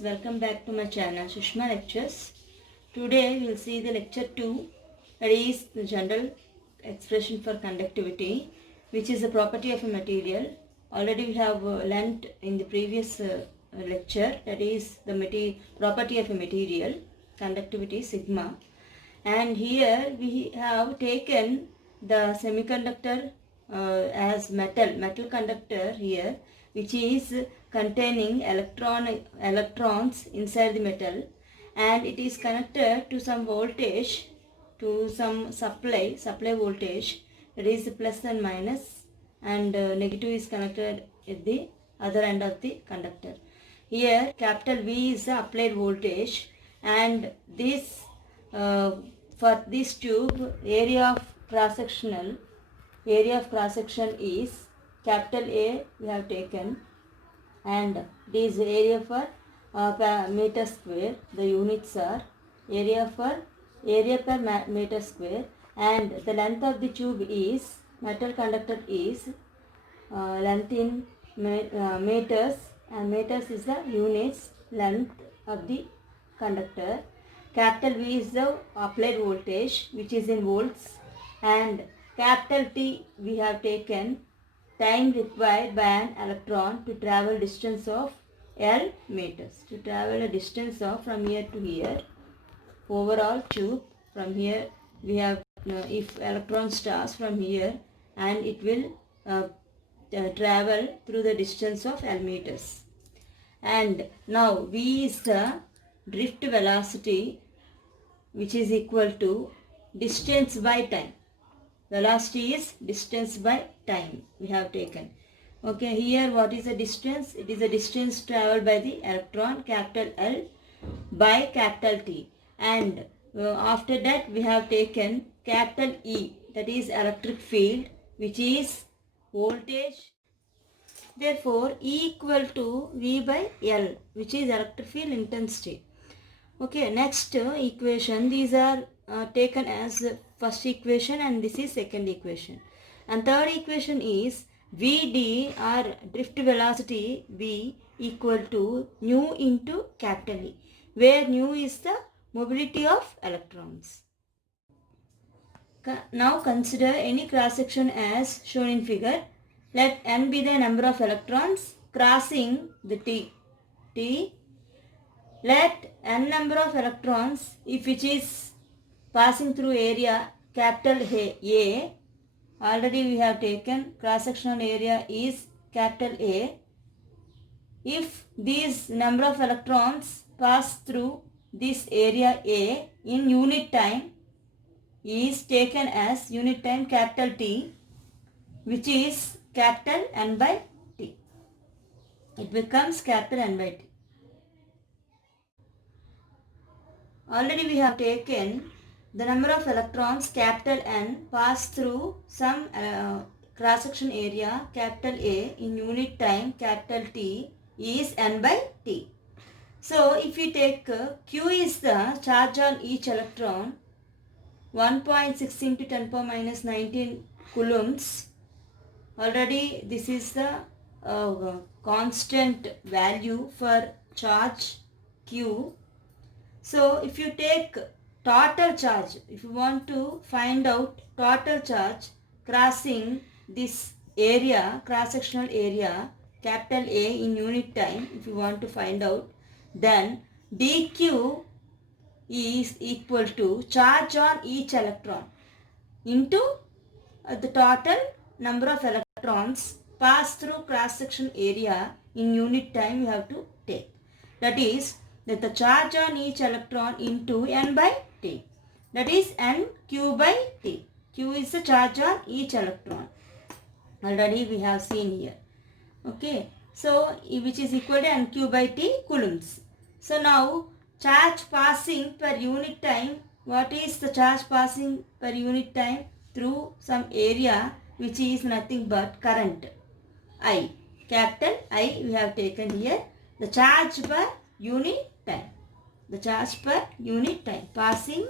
welcome back to my channel Sushma Lectures. Today we will see the lecture 2, that is the general expression for conductivity, which is the property of a material. Already we have learnt in the previous lecture, that is the property of a material, conductivity sigma. And here we have taken the semiconductor as metal conductor here, which is containing electrons inside the metal, and it is connected to some voltage, to some supply voltage, that is plus and minus, and negative is connected at the other end of the conductor. Here capital V is the applied voltage, and this for this tube area of cross section is capital A we have taken, and this area for meter square. The units are area per meter square, and the length of the tube is, metal conductor is length in meters, and meters is the units length of the conductor. Capital V is the applied voltage, which is in volts, and capital T we have taken time required by an electron to travel distance of L meters. To travel a distance of from here to here, overall tube from here we have, if electron starts from here, and it will travel through the distance of L meters. And now V is the drift velocity, which is equal to distance by time. Velocity is distance by time we have taken. Okay, here what is the distance? It is the distance traveled by the electron, capital L, by capital T. And after that we have taken capital E, that is electric field, which is voltage. Therefore E equal to V by L, which is electric field intensity. Okay, next equation, these are taken as first equation, and this is second equation. And third equation is Vd, or drift velocity V, equal to nu into capital E, where nu is the mobility of electrons. Now consider any cross section as shown in figure. Let n be the number of electrons crossing the T. Let n number of electrons, if which is passing through area capital A, already we have taken cross sectional area is capital A. If these number of electrons pass through this area A in unit time, is taken as unit time capital T, which is capital N by T. It becomes capital N by T. Already we have taken the number of electrons capital N pass through some cross section area capital A in unit time capital T is N by T. So if we take Q is the charge on each electron, 1.6 into 10 power minus 19 coulombs. Already this is the constant value for charge Q. So if you take total charge, if you want to find out total charge crossing this area, cross sectional area capital A in unit time, if you want to find out, then dq is equal to charge on each electron into the total number of electrons pass through cross section area in unit time you have to take. That is that the charge on each electron into N by T. That is N Q by T. Q is the charge on each electron. Already we have seen here. Okay. So which is equal to N Q by T coulombs. So now charge passing per unit time. What is the charge passing per unit time? Through some area which is nothing but current I. Capital I we have taken here. The charge per unit time. The charge per unit time. Passing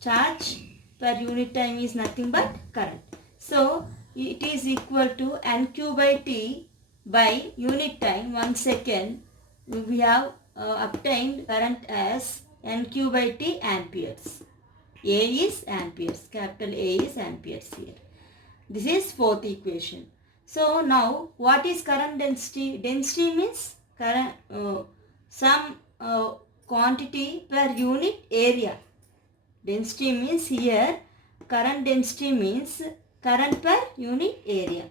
charge per unit time is nothing but current. So it is equal to NQ by T by unit time 1 second. We have obtained current as NQ by T amperes. A is amperes, capital A is amperes here. This is fourth equation. So now what is current density? Density means current, some quantity per unit area. Density means here current density means current per unit area.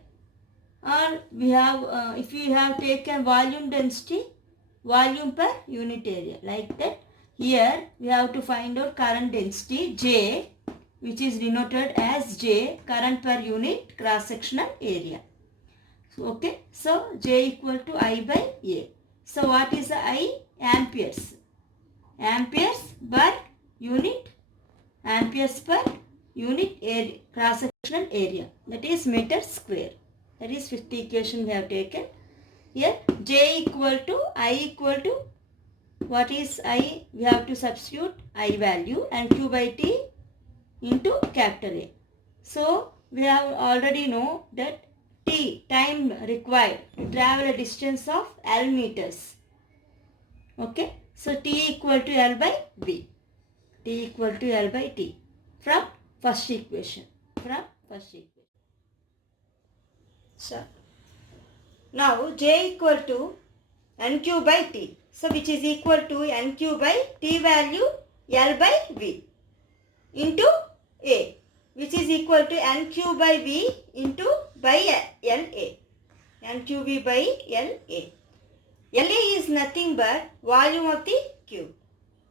Or we have if we have taken volume density, volume per unit area, like that. Here we have to find out current density J, which is denoted as J, current per unit cross sectional area. Okay, so J equal to I by A. So what is the I? Amperes. Amperes per unit, amperes per unit area, cross sectional area, that is meter square. That is fifth equation we have taken. Here J equal to I equal to, what is I? We have to substitute I value and Q by T into capital A. So we have already know that T, time required to travel a distance of L meters. Okay, so T equal to L by V. T equal to L by T from first equation. So now J equal to NQ by T. So which is equal to NQ by T value L by V into A, which is equal to NQ by V into by LA. NQV by LA. LA is nothing but volume of the cube.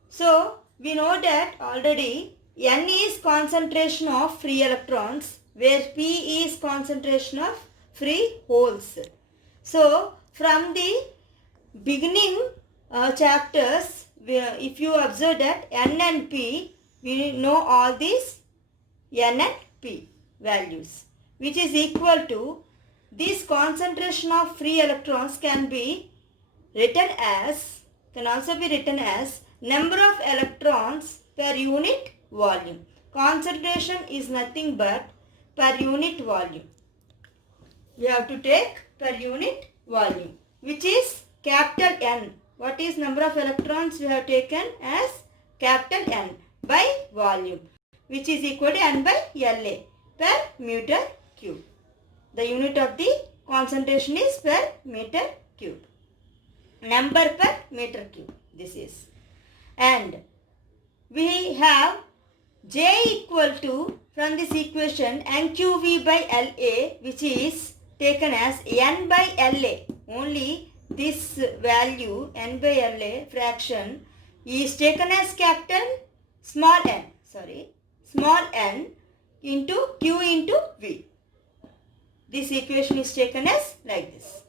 So we know that already N is concentration of free electrons, where P is concentration of free holes. So from the beginning chapters, if you observe that N and P, we know all these N and P values, which is equal to this concentration of free electrons can also be written as number of electrons per unit volume. Concentration is nothing but per unit volume. We have to take per unit volume, which is capital N. What is number of electrons? We have taken as capital N by volume, which is equal to N by LA per meter cube. The unit of the concentration is per meter cube. Number per meter cube, this is. And we have J equal to, from this equation, NQV by LA, which is taken as N by LA. Only this value N by LA fraction is taken as capital small n into Q into V. This equation is taken as like this.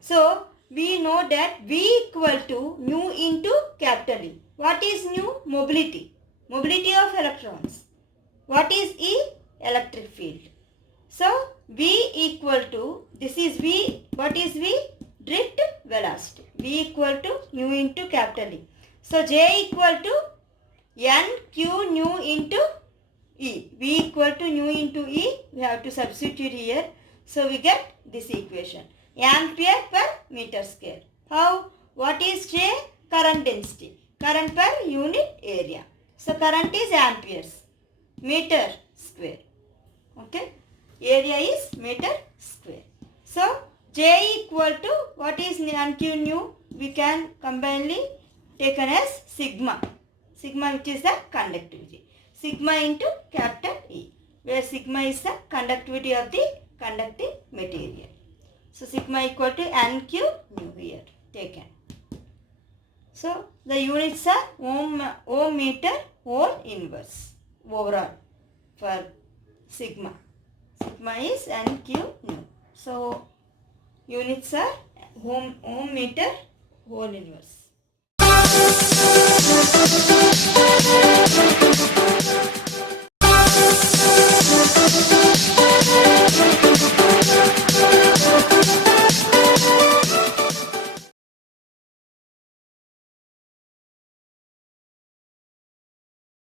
So we know that V equal to nu into capital E. What is nu? Mobility. Mobility of electrons. What is E? Electric field. So V equal to, this is V, what is V? Drift velocity. V equal to nu into capital E. So J equal to N Q nu into E. V equal to nu into E. We have to substitute here. So we get this equation. Ampere per meter square. How? What is J? Current density. Current per unit area. So current is amperes. Meter square. Okay. Area is meter square. So J equal to, what is NQ nu? We can combinedly taken as sigma. Sigma, which is the conductivity. Sigma into capital E, where sigma is the conductivity of the conducting material. So sigma equal to NQ nu here taken. So the units are ohm meter whole inverse overall for sigma. Sigma is NQ nu. So units are ohm meter whole inverse.